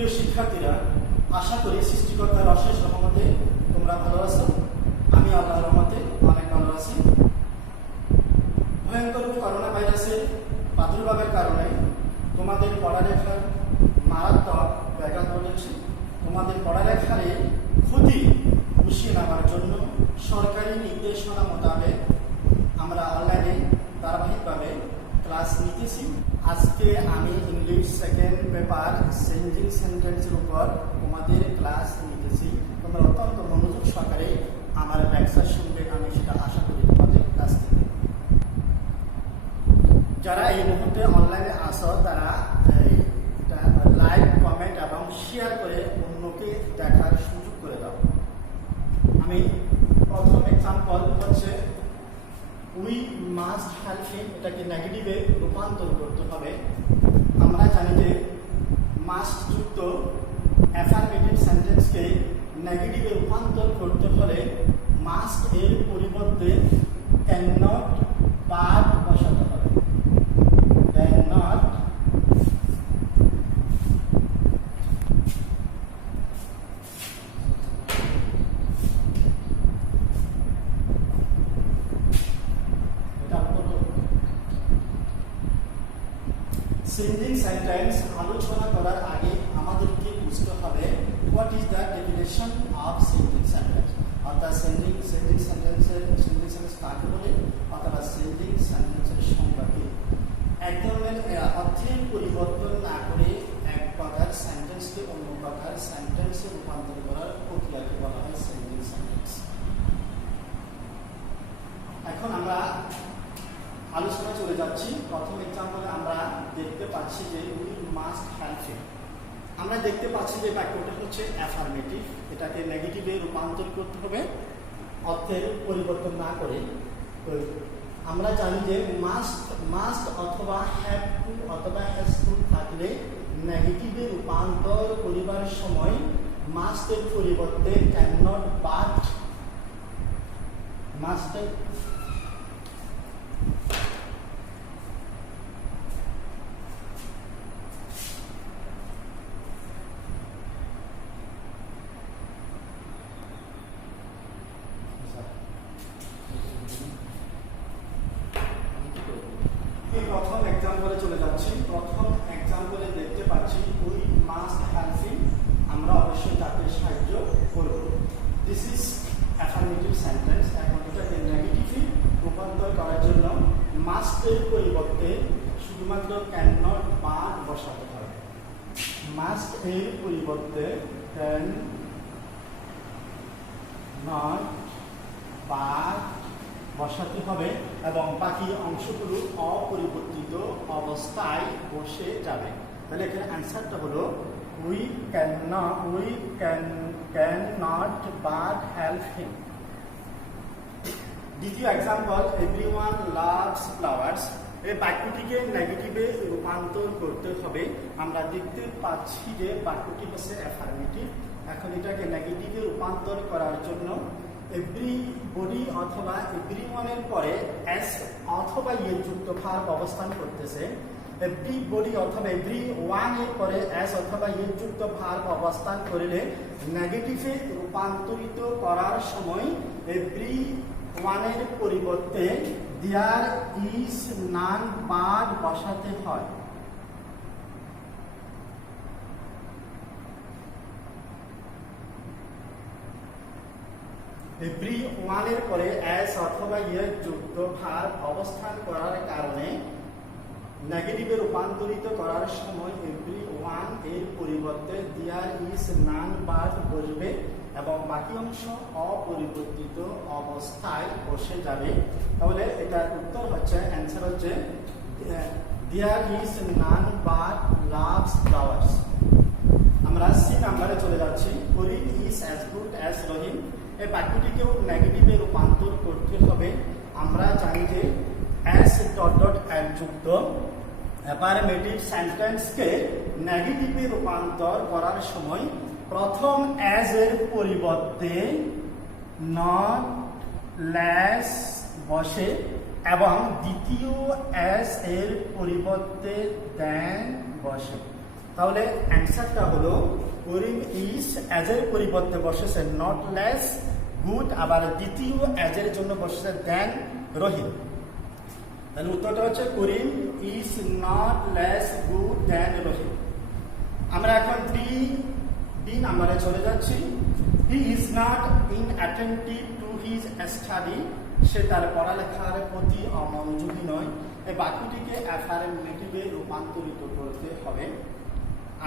প্রিয় শিক্ষার্থীরা, আশা করি সৃষ্টিকর্তার অশেষ রহমতে তোমরা ভালো আছো। আমি আল্লাহর রহমতে অনেক ভালো আছি। ভয়ঙ্কর করোনা ভাইরাসের প্রাদুর্ভাবের কারণে তোমাদের পড়ালেখার মারাত্মক ব্যাঘাত ঘটেছে। তোমাদের পড়ালেখার ক্ষতি পুষিয়ে নেওয়ার জন্য সরকারি নির্দেশনা মোতাবেক আমরা অনলাইনে ধারাবাহিকভাবে ক্লাস নিতেছি। আজকে আমি ইংলিশ সেকেন্ড পেপার চেঞ্জিং সেন্টেন্সের উপর তোমাদের ক্লাস নিতেছি। তোমরা অত্যন্ত মনোযোগ সহকারে আমার লেকচার শুনবে, আমি সেটা আশা করি তোমাদের কাছ থেকে। যারা এই মুহূর্তে অনলাইনে আসো তারা লাইক, কমেন্ট এবং শেয়ার করে অন্যকে দেখার সুযোগ করে দাও। আমি প্রথম এক্সাম্পল হচ্ছে উই মাস্ট হেল্প হিম, এটাকে নেগেটিভে রূপান্তর করতে হবে। আমরা জানি যে মাস্ট যুক্ত অ্যাফারমেটিভ সেন্টেন্সকে নেগেটিভে রূপান্তর করতে হলে মাস্ট এর পরিবর্তে ক্যান নট বাদ বসাতে হবে। ক্যান নট চেঞ্জিং সেন্টেন্স আলোচনা করার আগে আমাদেরকে বুঝতে হবে what is the definition of changing sentence, অর্থাৎ চেঞ্জিং সেন্টেন্স কাকে বলে, অথবা চেঞ্জিং সেন্টেন্সের সংজ্ঞা কি। এক ধরনের অর্থের পরিবর্তন না করে এক প্রকার সেন্টেন্সকে অন্য প্রকার সেন্টেন্সে রূপান্তর করার প্রক্রিয়াকে বলা হয় চেঞ্জিং সেন্টেন্স। এখন আমরা আলোচনা চলে যাচ্ছি। প্রথম এক্সাম্পলে আমরা দেখতে পাচ্ছি যে উই মাস্ট হেল্প হিম। আমরা দেখতে পাচ্ছি যে বাক্যটা হচ্ছে অ্যাফার্মেটিভ, এটাকে নেগেটিভে রূপান্তর করতে হবে অর্থের পরিবর্তন না করে। তো আমরা জানি যে মাস্ট অথবা হ্যাভ টু অথবা হ্যাজ টু থাকলে নেগেটিভে রূপান্তর করিবার সময় মাস্টের পরিবর্তে ক্যান নট বাট মাস্টের প্রথম এক্সাম্পলে চলে যাচ্ছি। প্রথম এক্সাম্পলে দেখতে পাচ্ছি উই মাস্ট হেল্প হিম, আমরা অবশ্যই তাকে সাহায্য করব। This is affirmative sentence. এখন এটাকে নেগেটিভে রূপান্তর করার জন্য মাস্টের পরিবর্তে শুধুমাত্র ক্যান নট বাট বসাতে হবে। মাস্ট এর পরিবর্তে ক্যান নট বাট বসাতে হবে এবং বাকি অংশগুলো অপরিবর্তিত অবস্থায় বসে যাবে। তাহলে এখানে অ্যান্সারটা হলো we can not but help him. দ্বিতীয় এক্সাম্পল এভরিওয়ান লাভস ফ্লাওয়ার্স। এই বাক্যটিকে নেগেটিভে রূপান্তর করতে হবে। আমরা দেখতে পাচ্ছি যে বাক্যটি হচ্ছে অ্যাফার্মেটিভ। এখন এটাকে নেগেটিভে রূপান্তর করার জন্য এভরিবডি অথবা এভরিওয়ানের পরে এস অথবা ইয়ের যুক্ত ভার্ব অবস্থান করতেছে। এভরিবডি অথবা এভরিওয়ান এর পরে এস অথবা ইয়ের যুক্ত ভার্ব অবস্থান করলে নেগেটিভে রূপান্তরিত করার সময় এভরিওয়ানের পরিবর্তে দেয়ার ইজ নান বাট বসাতে হয়। এভরিওয়ানের পরে এস অথবা ইয়ের যুক্ত ভার্ব অবস্থান করার কারণে নেগেটিভে রূপান্তরিত করার সময় এভরিওয়ান এর পরিবর্তে দেয়ার ইজ নান বাট বসবে এবং বাকি অংশ অপরিবর্তিত অবস্থায় বসে যাবে। তাহলে এটার উত্তর হচ্ছে, অ্যান্সার হচ্ছে there is none but loves flowers. আমরা সি নাম্বারে চলে যাচ্ছি। Karim is as good as Rahim. এই বাক্যটিকেও নেগেটিভে রূপান্তর করতে হবে। আমরা জানি যে অ্যাজ ডট ডট অ্যাড যুক্ত অ্যাফার্মেটিভ সেন্টেন্সকে নেগেটিভে রূপান্তর করার সময় প্রথম অ্যাজ এর পরিবর্তে নট লেস বসে এবং দ্বিতীয় অ্যাজ এর পরিবর্তে দেন বসে। তাহলে অ্যান্সারটা হলো করিম ইজ অ্যাজের পরিবর্তে বসেছে নট লেস গুড, আবার দ্বিতীয় অ্যাজের জন্য বসেছে দেন রহিম। তাহলে উত্তরটা হচ্ছে Karim is not less good than Rahim. আমরা এখন বি নাম্বারে চলে যাচ্ছি। He is not inattentive to his study, সে তার পড়ালেখার প্রতি অমনোযোগী নয়। এই বাক্যটিকে অ্যাফারমেটিভে রূপান্তরিত করতে হবে।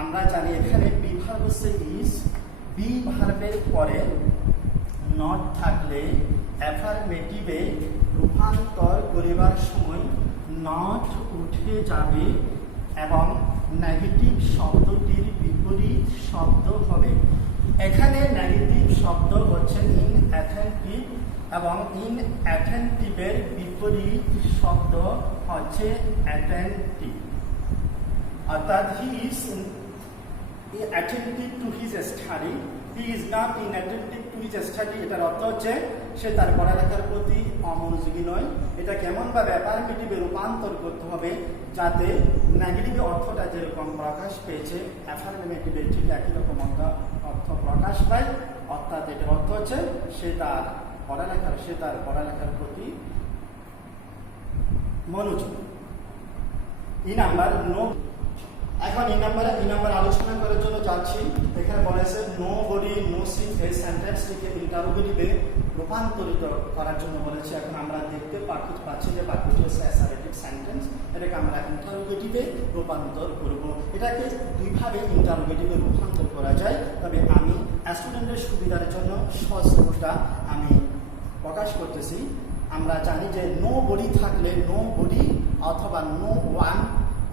আমরা জানি এখানে বি ভার্ব হচ্ছে ইজ, বি ভার্বের পরে নট থাকলে অ্যাফারমেটিভে রূপান্তর করিবার সময় নট উঠে যাবে এবং নেগেটিভ শব্দটির বিপরীত শব্দ হবে। এখানে নেগেটিভ শব্দ হচ্ছে ইনঅ্যাটেন্টিভ এবং ইনঅ্যাটেন্টিভের বিপরীত শব্দ হচ্ছে অ্যাটেন্টিভ। অর্থাৎ he is attentive to his study, he is not inattentive to his study, এটার অর্থ হচ্ছে সে তার পড়ালেখার প্রতি অমনোযোগী নয়। এটা কেমন ভাবে অ্যাফারমেটিভে রূপান্তর করতে হবে যাতে নেগেটিভ অর্থটা যেরকম প্রকাশ পেয়েছে অ্যাফারমেটিভে ঠিক একই রকম অর্থ প্রকাশ পায়। অর্থাৎ এটার অর্থ হচ্ছে সে তার পড়ালেখার প্রতি মনোযোগী। E number no. এখন এই নাম্বার আলোচনা করার জন্য যাচ্ছি। এখানে বলেছে নো বডি নোস ইট, এই সেন্টেন্সটিকে ইন্টারোগেটিভে রূপান্তরিত করার জন্য বলেছে। এখন আমরা দেখতে পাচ্ছি যে বাক্যটি হচ্ছে অ্যাসারেটিভ সেন্টেন্স, এটাকে আমরা ইন্টারোগেটিভে রূপান্তর করব। এটাকে দুইভাবে ইন্টারোগেটিভে রূপান্তর করা যায়, তবে আমি স্টুডেন্টের সুবিধার জন্য সহজটা আমি প্রকাশ করতেছি। আমরা জানি যে নো বডি থাকলে নো বডি অথবা নো ওয়ান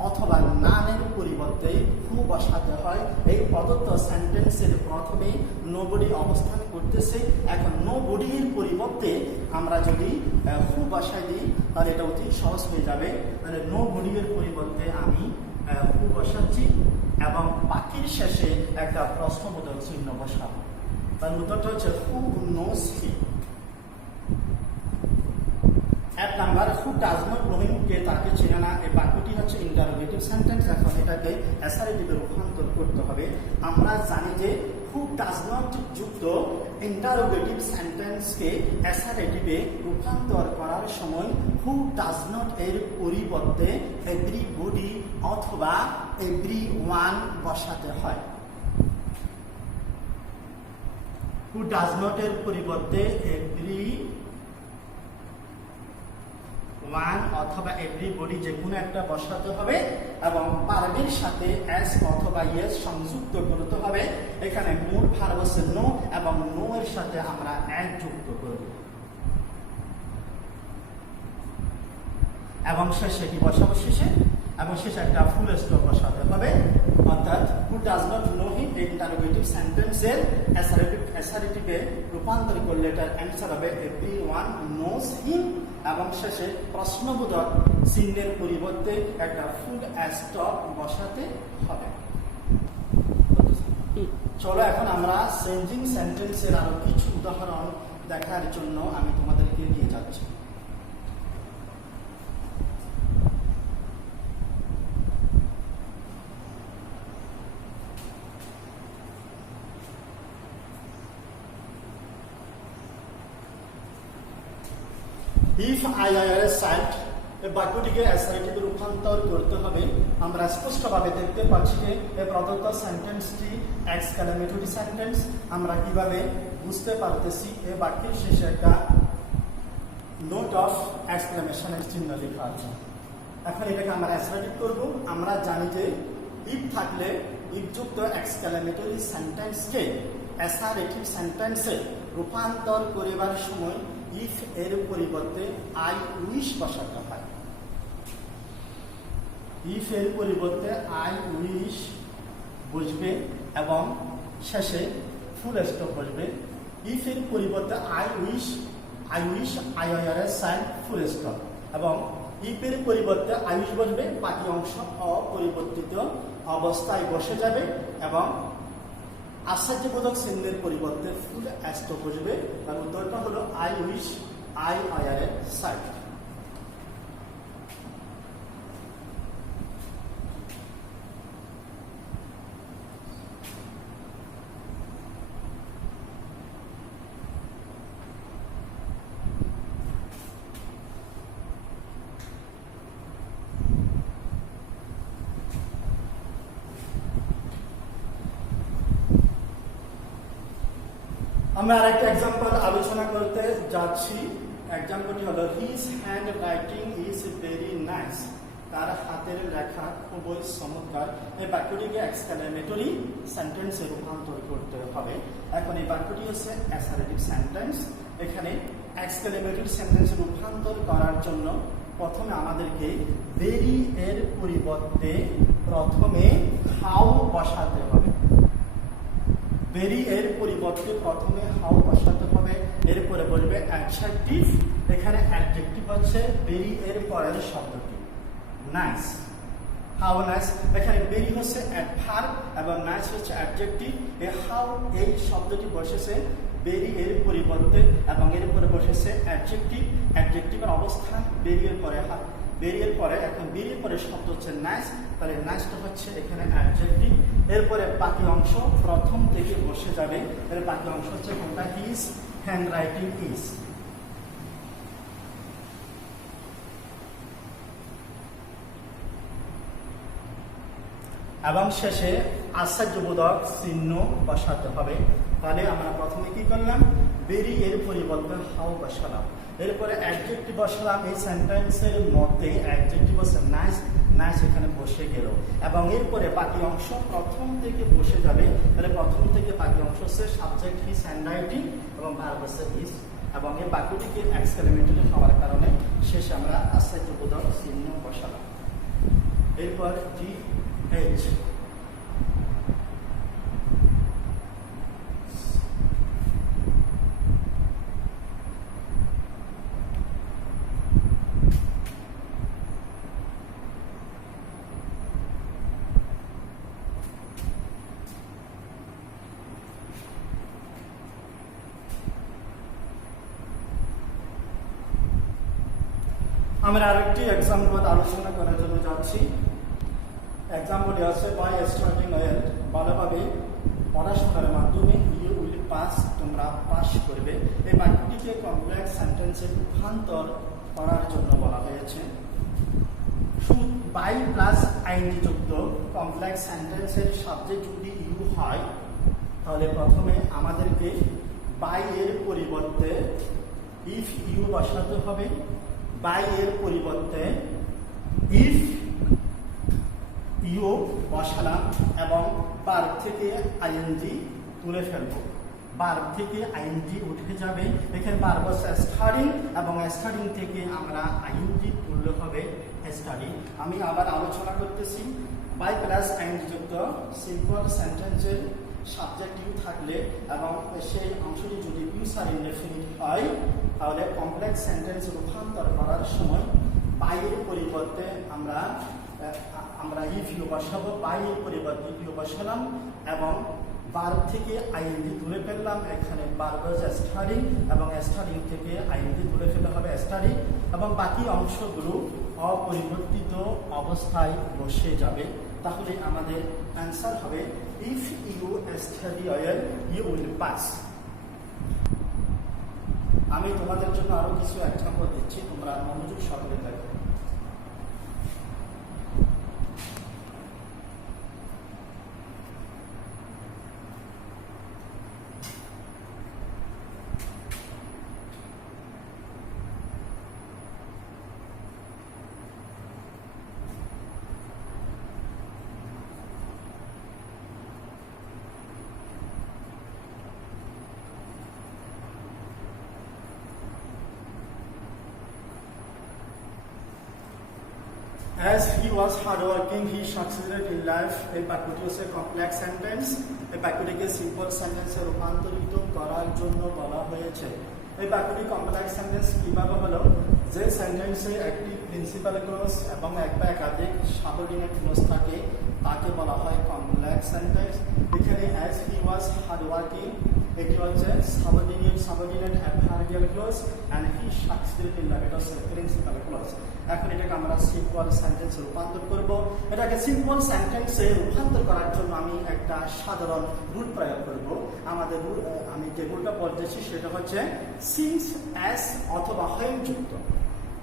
অথবা নানের পরিবর্তে হু বসাতে হয়। এই প্রদত্ত সেন্টেন্সের প্রথমে নো বডি অবস্থান করতেছে। এখন নো বডির পরিবর্তে আমরা যদি হু বসাই দিই তাহলে এটা অতি সহজ হয়ে যাবে। তাহলে নো বডির পরিবর্তে আমি হু বসাচ্ছি এবং বাকির শেষে একটা প্রশ্নবোধক চিহ্ন বসাবো। তার উত্তরটা হচ্ছে হু নোস হি। এক নাম্বার, who does not know him, কে তাকে চেনে না। এই বাক্যটি হচ্ছে ইন্টারোগেটিভ সেন্টেন্স। এখন এটাকে অ্যাসারেটিভে রূপান্তর করতে হবে। আমরা জানি যে হু ডাজ নট যুক্ত ইন্টারোগেটিভ সেন্টেন্সকে অ্যাসারেটিভে রূপান্তর করার সময় হু ডাজ নট এর পরিবর্তে এভরিবডি অথবা এভরিওয়ান বসাতে হয়। হু ডাজ নট এর পরিবর্তে ওয়ান অথবা এভরিবডি যে কোনো একটা বসাতে হবে এবং ভার্বের সাথে এস অথবা ইয়েস সংযুক্ত করতে হবে। এখানে মূল ভার্ব হচ্ছে নো এবং নো এর সাথে আমরা এস যুক্ত করব এবং শেষে কি বসাবো, শেষে একটা ফুল স্টপ বসাতে হবে। অর্থাৎ হু ডাজ নট নো হিম এই ইন্টারোগেটিভ সেন্টেন্সের অ্যাসারেটিভে রূপান্তর করলে এটার অ্যান্সার হবে এভরিওয়ান নোজ হিম এবং শেষে প্রশ্নবোধক চিহ্নের পরিবর্তে একটা ফুল স্টপ বসাতে হবে। চলো এখন আমরা চেঞ্জিং সেন্টেন্সের আরো কিছু উদাহরণ দেখার জন্য আমি তোমাদেরকে নিয়ে যাচ্ছি। If I are a sight, এই বাক্যটিকে অ্যাসারেটিভে রূপান্তর করতে হবে। আমরা স্পষ্টভাবে দেখতে পাচ্ছি যে এই প্রদত্ত সেন্টেন্সটি এক্সক্লেমেটরি সেন্টেন্স। আমরা কিভাবে বুঝতে পারতেছি, এই বাক্যের শেষে একটা নোট অফ এক্সক্লেমেশনের চিহ্ন লেখা আছে। এখন এটাকে আমরা অ্যাসারেটিভ করব। আমরা জানি যে ইফ থাকলে ইফযুক্ত এক্সক্লেমেটরি সেন্টেন্সকে অ্যাসারেটিভ সেন্টেন্সে রূপান্তর করিবার সময় ইফ এর পরিবর্তে আই উইশ বসাতে হয়। ইফ এর পরিবর্তে আই উইশ বসবে এবং শেষে ফুল স্টপ বসবে। ইফ এর পরিবর্তে I wish I are sign full stop এবং ইফ এর পরিবর্তে আই উইশ বসবে, বাকি অংশ অপরিবর্তিত অবস্থায় বসে যাবে এবং আশ্চর্যবোধক চিহ্নের পরিবর্তে ফুল স্টপ বসবে। তার উত্তরটা হলো I wish I are sight. আমরা আরেকটা এক্সাম্পল আলোচনা করতে যাচ্ছি। এক্সাম্পলটি হলো his handwriting is very nice. তার হাতের লেখা খুবই চমৎকার। এই বাক্যটিকে এক্সক্লেমেটরি সেন্টেন্সে রূপান্তর করতে হবে। এখন এই বাক্যটি হচ্ছে অ্যাসারেটিভ সেন্টেন্স। এখানে এক্সক্লেমেটরি সেন্টেন্সে রূপান্তর করার জন্য প্রথমে আমাদেরকে ভেরি এর পরিবর্তে প্রথমে হাউ বসাতে হবে। ভেরি এর পরিবর্তে প্রথমে হাউ বসাতে হবে। এরপরে বলবে অ্যাডজেক্টিভ। এখানে অ্যাডজেক্টিভ হচ্ছে ভেরি এর পরের শব্দটি নাইস। How nice. এখানে ভেরি হচ্ছে অ্যাডভার্ব এবং নাইস হচ্ছে অ্যাডজেক্টিভ। এই হাউ এই শব্দটি বসেছে ভেরি এর পরিবর্তে এবং এরপরে বসেছে অ্যাডজেক্টিভ। অ্যাডজেক্টিভের অবস্থান ভেরি এর পরে ভেরি এর পরে। এখন ভেরি এর পরে শব্দ হচ্ছে নাইস, তাহলে নাইসটা হচ্ছে এখানে অ্যাডজেক্টিভ। এরপরে বাকি অংশ প্রথম থেকে বসে যাবে। এর বাকি অংশ হচ্ছে কোনটা? His handwriting is. এবং শেষে আশ্চর্যবোধক চিহ্ন বসাতে হবে। তাহলে আমরা প্রথমে কি করলাম? ভেরি এর পরিবর্তে হাউ বসালাম। এরপরে অ্যাডজেক্টিভ বসালাম। এই সেন্টেন্সের মধ্যে অ্যাডজেক্টিভ হচ্ছে নাইস। নাইস এখানে বসে গেল এবং এরপরে বাকি অংশ প্রথম থেকে বসে যাবে। তাহলে প্রথম থেকে বাকি অংশ হচ্ছে সাবজেক্ট হিজ হ্যান্ড রাইটিং এবং ভার্ব হচ্ছে ইজ। এবং এই বাক্যটিকে এক্সক্লেমেটরি হওয়ার কারণে শেষে আমরা আশ্চর্যবোধক চিহ্ন বসালাম। এরপর টি এইচ। আমরা আরেকটি এক্সাম্পল আলোচনা করার জন্য যাচ্ছি। এক্সাম্পলটি আছে বাই স্টার্টিং ওয়েল। ভালোভাবে পড়াশোনার মাধ্যমে ইউ উইল পাস। তোমরা পাস করবে। এই বাক্যটিকে কমপ্লেক্স সেন্টেন্সে রূপান্তর করার জন্য বলা হয়েছে। বাই প্লাস আইনি যুক্ত কমপ্লেক্স সেন্টেন্সের সাবজেক্ট যদি ইউ হয় তাহলে প্রথমে আমাদেরকে বাই এর পরিবর্তে ইফ ইউ বসাতে হবে। বাই এর পরিবর্তে ইফ ইউ বসালাম এবং ভার্ব থেকে আইএনজি তুলে ফেলবো। ভার্ব থেকে আইএনজি উঠে যাবে। এখানে ভার্ব হচ্ছে স্টাডিং এবং স্টাডিং থেকে আমরা আইএনজি তুললে হবে স্টাডি। আমি আবার আলোচনা করতেছি। বাই প্লাস আইএনজি যুক্ত সিম্পল সেন্টেন্সের সাবজেক্ট ইউ থাকলে এবং সেই অংশটি যদি ফিউচার ইনডেফিনিট হয় তাহলে কমপ্লেক্স সেন্টেন্স রূপান্তর করার সময় বাই এর পরিবর্তে আমরা ইফ ইউ বসাবো। বাই এর পরিবর্তে ইফ ইউ বসালাম এবং ভার্ব থেকে আইএনজি তুলে ফেললাম। এখানে ভার্ব হচ্ছে স্টাডিং এবং স্টাডিং থেকে আইএনজি তুলে ফেলতে হবে স্টাডি এবং বাকি অংশগুলো অপরিবর্তিত অবস্থায় বসে যাবে। তাহলে আমাদের অ্যান্সার হবে if you study well you will pass. আমি তোমাদের জন্য আরো কিছু এক্সাম্পল দিচ্ছি, তোমরা মনোযোগ সহকারে দেখো। As he was hardworking, he succeeded in life. এই বাক্যটি হচ্ছে কমপ্লেক্স সেন্টেন্স। এই বাক্যটিকে সিম্পল সেন্টেন্সে রূপান্তরিত করার জন্য বলা হয়েছে। এই বাক্যটি কমপ্লেক্স সেন্টেন্স কিভাবে হলো? যে সেন্টেন্সে একটি প্রিন্সিপাল ক্লজ এবং এক বা একাধিক সাবঅর্ডিনেট ক্লজ থাকে তাকে বলা হয় কমপ্লেক্স সেন্টেন্স। এখানে as he was hardworking এটি হচ্ছে subordinate adverbial clause and he succeeded in life এটা হচ্ছে প্রিন্সিপাল ক্লজ। এখন এটাকে আমরা সিম্পল সেন্টেন্সে রূপান্তর করব। এটাকে সিম্পল সেন্টেন্সে রূপান্তর করার জন্য আমি একটা সাধারণ রুল প্রয়োগ করব। আমি যে রুলটা বলতেছি সেটা হচ্ছে সিন্স অ্যাস অথবা হোয়েন যুক্ত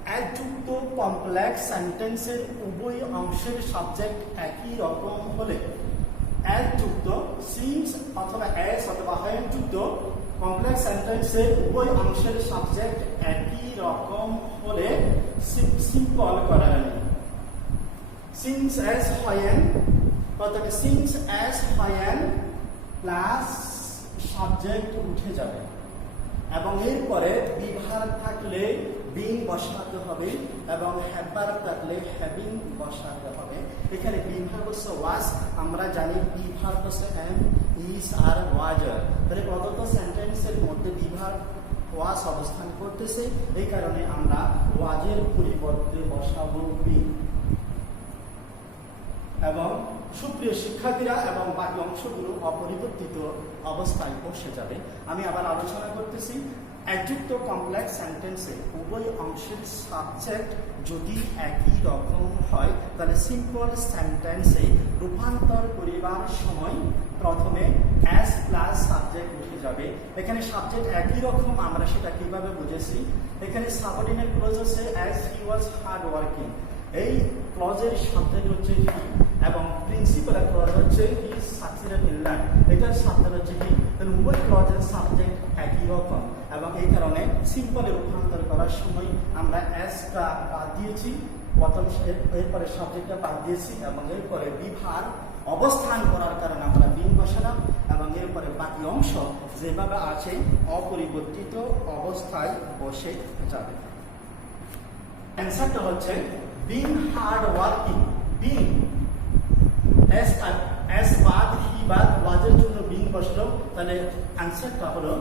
অ্যাজ যুক্ত কমপ্লেক্স সেন্টেন্সের উভয় অংশের সাবজেক্ট একই রকম হলে অ্যাজ যুক্ত সিন্স অথবা অ্যাস অথবা হোয়েন যুক্ত কমপ্লেক্স সেন্টেন্সে উভয় অংশের সাবজেক্ট একই রকম হলে সিম্পল করা নেই। সিন্স অ্যাজ হয়েন, প্রথমে সিন্স অ্যাজ হয়েন প্লাস সাবজেক্ট উঠে যাবে এবং এরপরে বিভার থাকলে বিং বসাতে হবে এবং হ্যাভার থাকলে হ্যাভিং বসাতে হবে। এখানে বিভার হচ্ছে ওয়াজ, আমরা জানি বিভার হচ্ছে এম, ইজ আর ওয়াজার। তাহলে প্রদত্ত সেন্টেন্সের মধ্যে বিভার ওয়াজ অবস্থান করতেছে, এই কারণে আমরা ওয়াজের পরিবর্তে বসাবো বিং। এবং সুপ্রিয় শিক্ষার্থীরা এবং বাকি অংশগুলো অপরিবর্তিত অবস্থায় বসে যাবে। আমি আবার আলোচনা করতেছি, একযুক্ত কমপ্লেক্স সেন্টেন্সে উভয় অংশের সাবজেক্ট যদি একই রকম হয় তাহলে সিম্পল সেন্টেন্সে রূপান্তর করিবার সময় প্রথমে অ্যাজ প্লাস সাবজেক্ট উঠে যাবে। এখানে সাবজেক্ট একই রকম, আমরা সেটা কিভাবে বুঝেছি? এখানে সাবঅর্ডিনেট ক্লজ আছে as he was hard working, এই ক্লজের সাবজেক্ট হচ্ছে হি এবং প্রিন্সিপাল ক্লজ হচ্ছে হি সাকসিডেড ইন লাইফ, এটার সাবজেক্ট হচ্ছে হি। তাহলে উভয় ক্লজের সাবজেক্ট একই রকম এবং এই কারণে সিম্পলে রূপান্তর করার সময় আমরা অ্যাজটা বাদ দিয়েছি, প্রথম এরপরে সাবজেক্টটা বাদ দিয়েছি এবং এরপরে বিভার অবস্থান করার কারণে আমরা বিং বসালাম এবং এরপরে বাকি অংশ যেভাবে আছে অপরিবর্তিত অবস্থায় বসে যাবে। অ্যান্সারটা হচ্ছে being hard working, being S বাদ হি বাদ ওয়াজের জন্য বিং বসলো, তাহলে অ্যান্সারটা হলো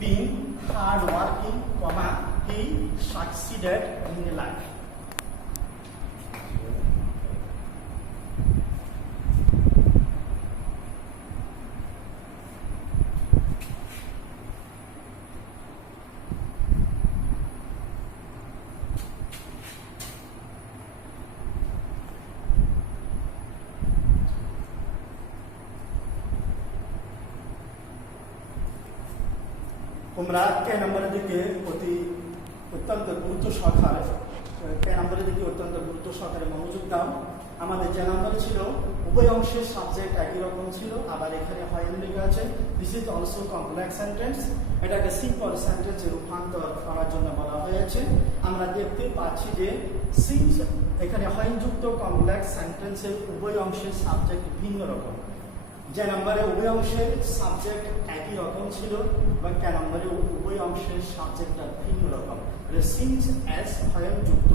being hard working comma he succeeded in life. তোমরা কে নম্বরের দিকে অত্যন্ত গুরুত্ব সহকারে মনোযোগ দাও। আমাদের যে নাম্বার ছিল উভয় অংশের সাবজেক্ট একই রকম ছিল, আবার এখানে হয়েন লেখা আছে। This is also complex sentence, এটাকে সিম্পল সেন্টেন্সে রূপান্তর করার জন্য বলা হয়েছে। আমরা দেখতে পাচ্ছি যে সিন্স এখানে হয়েনযুক্ত কমপ্লেক্স সেন্টেন্সের উভয় অংশের সাবজেক্ট ভিন্ন রকম। যে নম্বরে উভয় অংশের সাবজেক্ট একই রকম ছিল বা কে নম্বরে উভয় অংশের সাবজেক্টটা ভিন্ন রকম। সিন্স অ্যাজ হয়নযুক্ত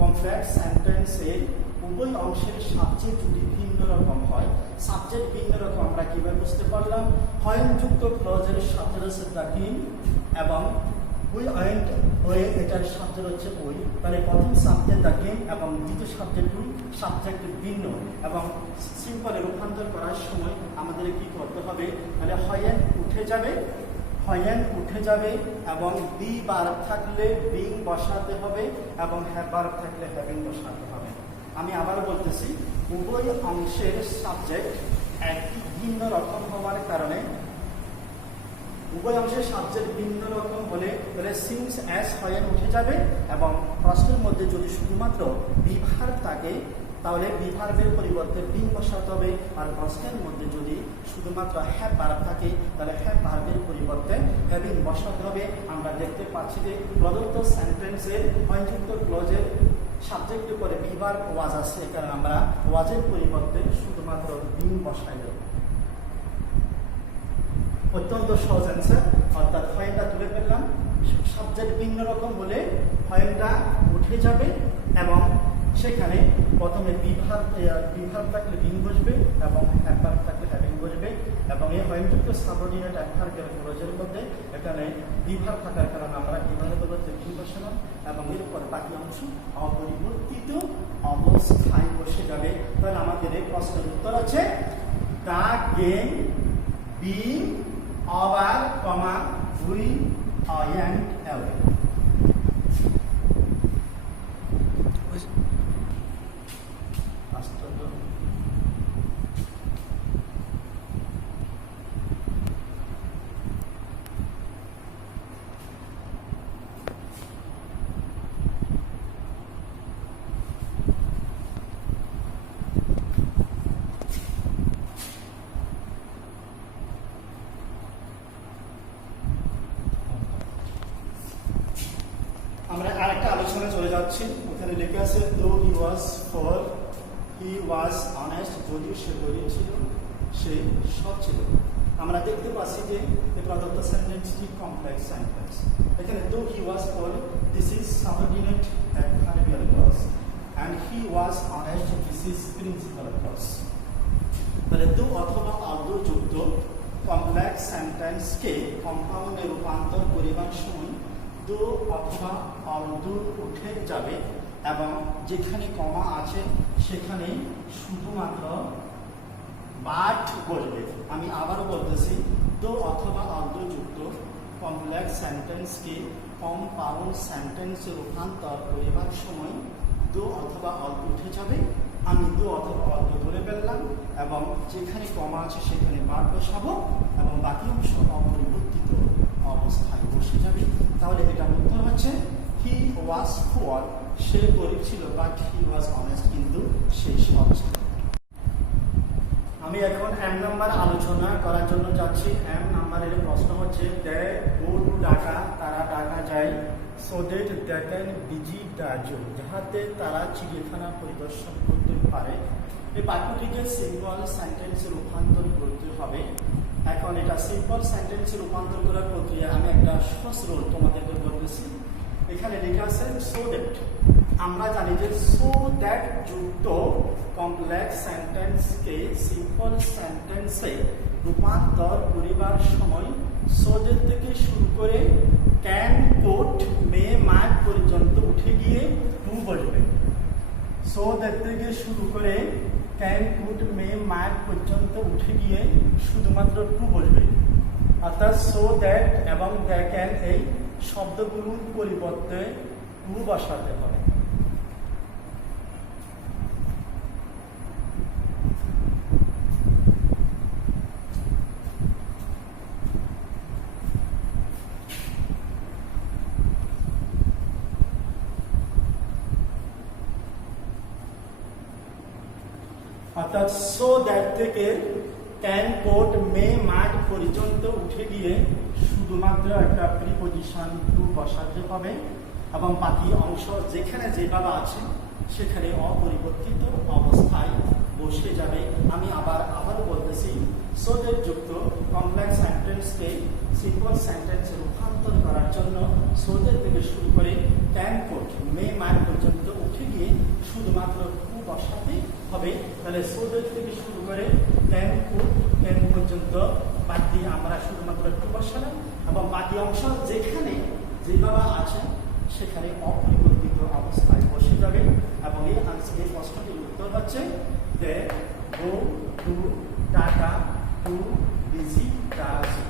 কমপ্লেক্স সেন্টেন্সের উভয় অংশের সাবজেক্ট যদি ভিন্ন রকম হয়, সাবজেক্ট ভিন্ন রকম আমরা কিভাবে বুঝতে পারলাম? হয়নযুক্ত ক্লজের সাবজেক্ট হচ্ছে দ্য কিং এবং উই ওয়েন্ট হয়ে এটার সাবজেক্ট হচ্ছে ওই, তাহলে প্রথম সাবজেক্ট দ্য কিং এবং দ্বিতীয় সাবজেক্ট ভিন্ন এবং সিম্পলে রূপান্তর করার সময় আমাদের কি করতে হবে? তাহলে হয়েন উঠে যাবে এবং বি ভার্ব থাকলে বিং বসাতে হবে এবং হ্যাভ ভার্ব থাকলে হ্যাভিং বসাতে হবে। আমি আবার বলতেছি, উভয় অংশের সাবজেক্ট একই ভিন্ন রকম হওয়ার কারণে উভয় অংশের সাবজেক্ট ভিন্ন রকম হলে সিন্স অ্যাজ হয়েন উঠে যাবে এবং প্রশ্নের মধ্যে যদি শুধুমাত্র বিভার থাকে তাহলে বিভার্বের পরিবর্তে বিং বসাতে হবে, আর প্রশ্নের মধ্যে যদি শুধুমাত্র হ্যাভ ভার্ব থাকে তাহলে হ্যাভ ভার্বের পরিবর্তে হ্যাভিং বসাতে হবে। আমরা দেখতে পাচ্ছি যে প্রদত্ত সেন্টেন্সের হয়নযুক্ত ক্লজের সাবজেক্টের পরে বিভার্ব ওয়াজ আছে, কারণ আমরা ওয়াজের পরিবর্তে শুধুমাত্র বিং বসাই দেব। অত্যন্ত সহজ অ্যান্সার, অর্থাৎ হয়েনটা তুলে ফেললাম, সাবজেক্ট ভিন্ন রকম হলে হয়েনটা উঠে যাবে এবং সেখানে প্রথমে বিভার থাকলে বিং বসবে এবং হ্যাভার থাকলে হ্যাভিং বসবে এবং এই হয়েনযুক্ত সাবঅর্ডিনেট অ্যাডভার্বের ক্লজের মধ্যে এখানে বিভার থাকার কারণে আমরা বিভাগের পরিবর্তে বিং বসালাম এবং এরপর বাকি অংশ অপরিবর্তিত অবস্থায় বসে যাবে। তাহলে আমাদের এই প্রশ্নের উত্তর আছে the game being over, we went away. যাচ্ছি, ওখানে লেখা আছে দো he was for he was honest, যদিও সে গরিব ছিল সে সৎ ছিল। আমরা দেখতে পাচ্ছি যে এই প্রদত্ত সেন্টেন্সটি কমপ্লেক্স সেন্টেন্স। এখানে though he was poor, this is subordinate adverbial clause, and he was honest, this is principal clause. তাহলে দো অথবা অলদো যুক্ত কমপ্লেক্স সেন্টেন্সকে কম্পাউন্ডে রূপান্তর করিবার সময় দো অথবা অলদো উঠে যাবে এবং যেখানে কমা আছে সেখানে শুধুমাত্র বাট বসবে। আমি আবারও বলতেছি, দো অথবা অলদো যুক্ত কমপ্লেক্স সেন্টেন্সকে কম্পাউন্ড সেন্টেন্সে রূপান্তর করিবার সময় দো অথবা অলদো উঠে যাবে। আমি দো অথবা অলদো ধরে ফেললাম এবং যেখানে কমা আছে সেখানে বাট বসাবো এবং বাকি অংশ অপরিবর্তিত অবস্থায় বসে যাবে। তাহলে এটা উত্তর হচ্ছে হি ওয়াজ পুয়ার, সে গরিব ছিল, বাট হি ওয়াজ অনেস্ট, কিন্তু সে সৎ ছিল। আমি এখন এম নাম্বার আলোচনা করার জন্য যাচ্ছি। এম নাম্বারের প্রশ্ন হচ্ছে দে গো টু ঢাকা, তারা ঢাকা যায়, so that they can visit the zoo, যাহাতে তারা চিড়িয়াখানা পরিদর্শন করতে পারে। এই বাক্যটিকে সিম্পল সেন্টেন্সে রূপান্তর করতে হবে। এখন এটা সিম্পল সেন্টেন্সে রূপান্তর করার প্রক্রিয়া আমি একটা সহজ রুল তোমাদেরকে বলতেছি। এখানে লেখা আছে সো দ্যাট। আমরা জানি যে সো দ্যাট যুক্ত কমপ্লেক্স সেন্টেন্সকে সিম্পল সেন্টেন্সে রূপান্তর করিবার সময় সো দ্যাট থেকে শুরু করে ক্যান, কোট, মে, মাইট পর্যন্ত উঠে গিয়ে টু বসবে। সো দ্যাট থেকে শুরু করে ক্যান, কুড, মে, মাইট পর্যন্ত উঠে গিয়ে শুধুমাত্র টু বসবে। অর্থাৎ সো দ্যাট এবং দ্য ক্যান এই শব্দগুলোর পরিবর্তে টু বসাতে হবে। অর্থাৎ সো দ্যাট থেকে ক্যান, কোট, মে, মাইট পর্যন্ত উঠে গিয়ে শুধুমাত্র একটা প্রিপজিশন টু বসাতে হবে এবং বাকি অংশ যেখানে যেভাবে আছে সেখানে অপরিবর্তিত অবস্থায় বসে যাবে। আমি আবারও বলতেছি, সো দ্যাট যুক্ত কমপ্লেক্স সেন্টেন্সকে সিম্পল সেন্টেন্সে রূপান্তর করার জন্য সো দ্যাট থেকে শুরু করে ক্যান, কোট, মে, মাইট পর্যন্ত উঠে গিয়ে শুধুমাত্র টু বসাতে হবে। তাহলে সো দ্যাট থেকে শুরু করে ক্যান, কোট, ক্যান পর্যন্ত বাদ দিয়ে আমরা শুধুমাত্র টু বসালাম এবং বাকি অংশ যেখানে যেভাবে আছে সেখানে অপরিবর্তিত অবস্থায় বসে যাবে এবং এই প্রশ্নটির উত্তর হচ্ছে they go to Dhaka to visit the zoo.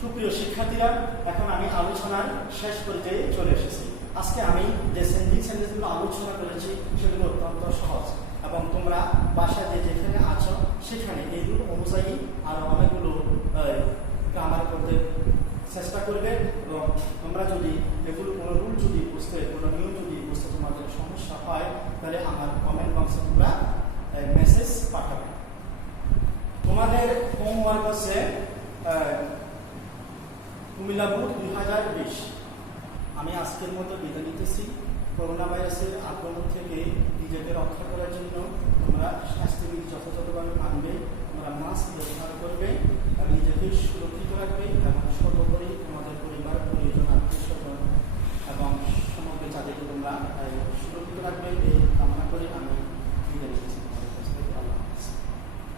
সুপ্রিয় শিক্ষার্থীরা, এখন আমি আলোচনার শেষ পর্যায়ে চলে এসেছি। আজকে আমি যে সেন্টেন্সগুলো আলোচনা করেছি সেগুলো অত্যন্ত সহজ এবং তোমরা বাসায় যেখানে আছো সেখানে এইগুলো অনুযায়ী আরো অনেকগুলো গ্রামার করতে চেষ্টা করবে এবং তোমরা যদি এগুলো কোনো রুল যদি বুঝতে, কোনো নিয়ম যদি বুঝতে তোমাদের সমস্যা হয় তাহলে আমার কমেন্ট বক্সে তোমরা মেসেজ পাঠাবে। তোমাদের হোমওয়ার্ক হচ্ছে কুমিল্লা বোর্ড 2020। আমি আজকের মতো বিদায় নিতেছি। করোনা ভাইরাসের আক্রমণ থেকে নিজেকে রক্ষা করার জন্য তোমরা স্বাস্থ্যবিধি যথাযথভাবে মানবে, তোমরা মাস্ক ব্যবহার করবে আর নিজেকে সুরক্ষিত রাখবে এবং সর্বোপরি তোমাদের পরিবার, পরিজন, আত্মীয়স্বজন এবং সমগ্র জাতিকে তোমরা সুরক্ষিত রাখবে এই কামনা করে আমি